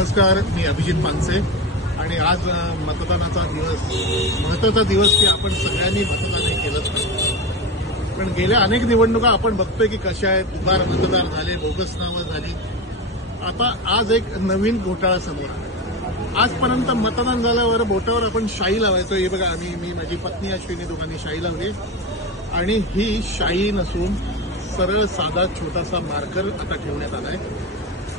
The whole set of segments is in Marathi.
नमस्कार, मी अभिजित पानसे आणि आज मतदानाचा दिवस, महत्त्वाचा दिवस की आपण सगळ्यांनी मतदान हे केलंच पाहिजे. पण गेल्या अनेक निवडणुका आपण बघतोय की कशा आहेत, दुबार मतदार झाले, बोगस नावं झाली. आता आज एक नवीन घोटाळा समोर आला. आजपर्यंत मतदान झाल्यावर बोटावर आपण शाई लावायचो. हे बघा, मी माझी पत्नी अश्विनी दोघांनी शाई लावली आणि ही शाई नसून सरळ साधा छोटासा मार्कर आता ठेवण्यात आलाय.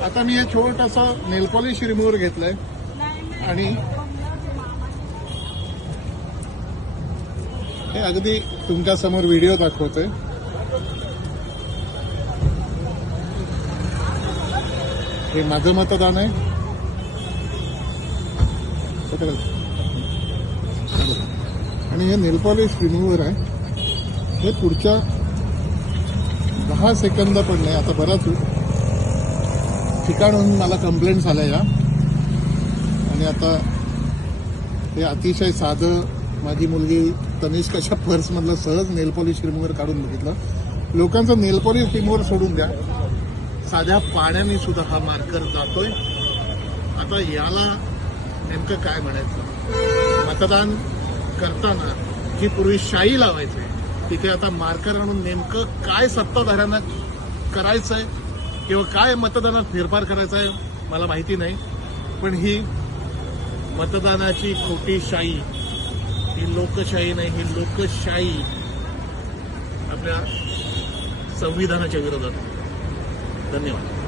आता मी हे छोटासा नेल पॉलिश रिमूव्हर घेतलाय आणि हे अगदी तुमच्या समोर व्हिडिओ दाखवतोय. हे माझं मतदान आहे आणि हे नेल पॉलिश रिमूव्हर आहे. हे पुढच्या 10 सेकंद पण नाही, आता बराच ठिकाणून मला कंप्लेंट्स आल्या या. आणि आता हे अतिशय साधं, माझी मुलगी तनिष्काच्या पर्समधलं सहज नेल पॉलिश रिमूव्हर काढून बघितलं. लोकांचं नेल पॉलिश रिमूव्हर सोडून द्या, साध्या पाण्याने सुद्धा हा मार्कर जातोय. आता याला नेमकं काय म्हणायचं? मतदान करताना जी पूर्वी शाई लावायचे तिथे आता मार्कर आणून नेमकं काय सत्ताधाऱ्यांना करायचंय किंवा काय मतदानात फेरफार करायचा आहे मला माहिती नाही. पण ही मतदानाची खोटी शाई, ही लोकशाही नाही, ही लोकशाही आपल्या संविधानाच्या विरोधात. धन्यवाद.